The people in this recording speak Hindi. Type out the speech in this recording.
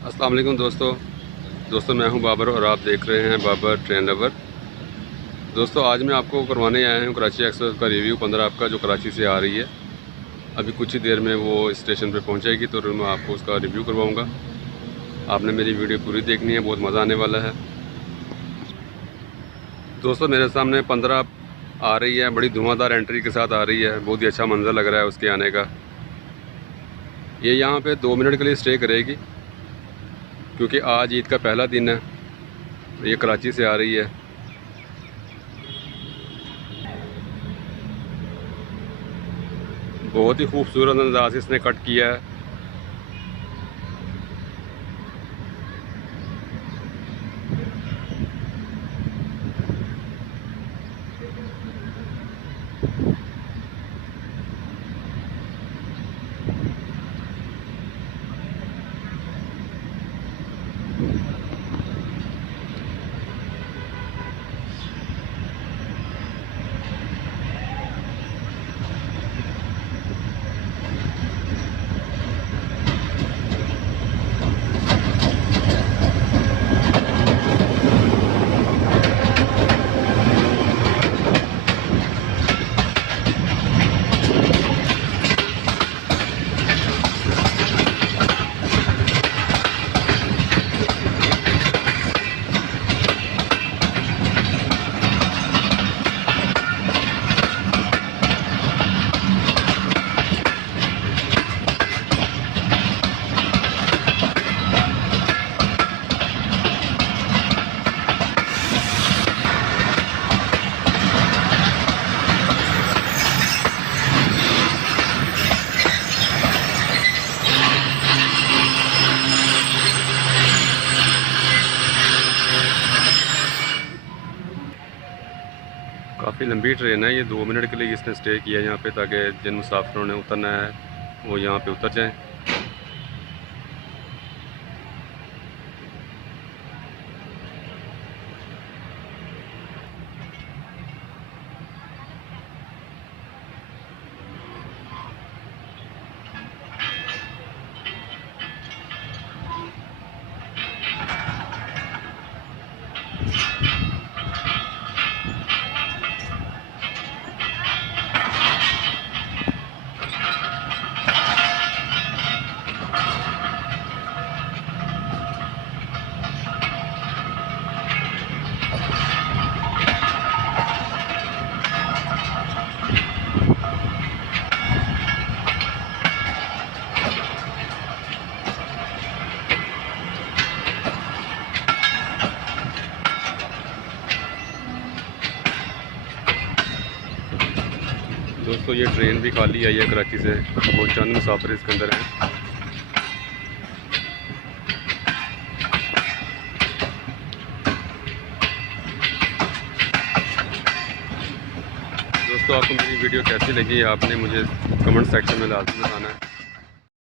अस्सलाम वालेकुम दोस्तों मैं हूं बाबर और आप देख रहे हैं बाबर ट्रेन लवर। दोस्तों आज मैं आपको करवाने आया हूं कराची एक्सप्रेस का रिव्यू 15 आपका जो कराची से आ रही है। अभी कुछ ही देर में वो स्टेशन पे पहुंचेगी तो मैं आपको उसका रिव्यू करवाऊंगा। आपने मेरी वीडियो पूरी देखनी है, बहुत मज़ा आने वाला है। दोस्तों मेरे सामने 15 आ रही है, बड़ी धुआंधार एंट्री के साथ आ रही है। बहुत ही अच्छा मंजर लग रहा है उसके आने का। ये यहाँ पे 2 मिनट के लिए स्टे करेगी क्योंकि आज ईद का पहला दिन है। ये कराची से आ रही है। बहुत ही खूबसूरत अंदाज इसने कट किया है। काफ़ी लंबी ट्रेन है। ये 2 मिनट के लिए इसने स्टे किया यहाँ पे ताकि जिन मुसाफिरों ने उतरना है वो यहाँ पे उतर जाएं। दोस्तों ये ट्रेन भी खाली आई है कराची से, बहुत चंद मुसाफिर इसके अंदर हैं। दोस्तों आपको मेरी वीडियो कैसी लगी आपने मुझे कमेंट सेक्शन में लाजमी बताना है।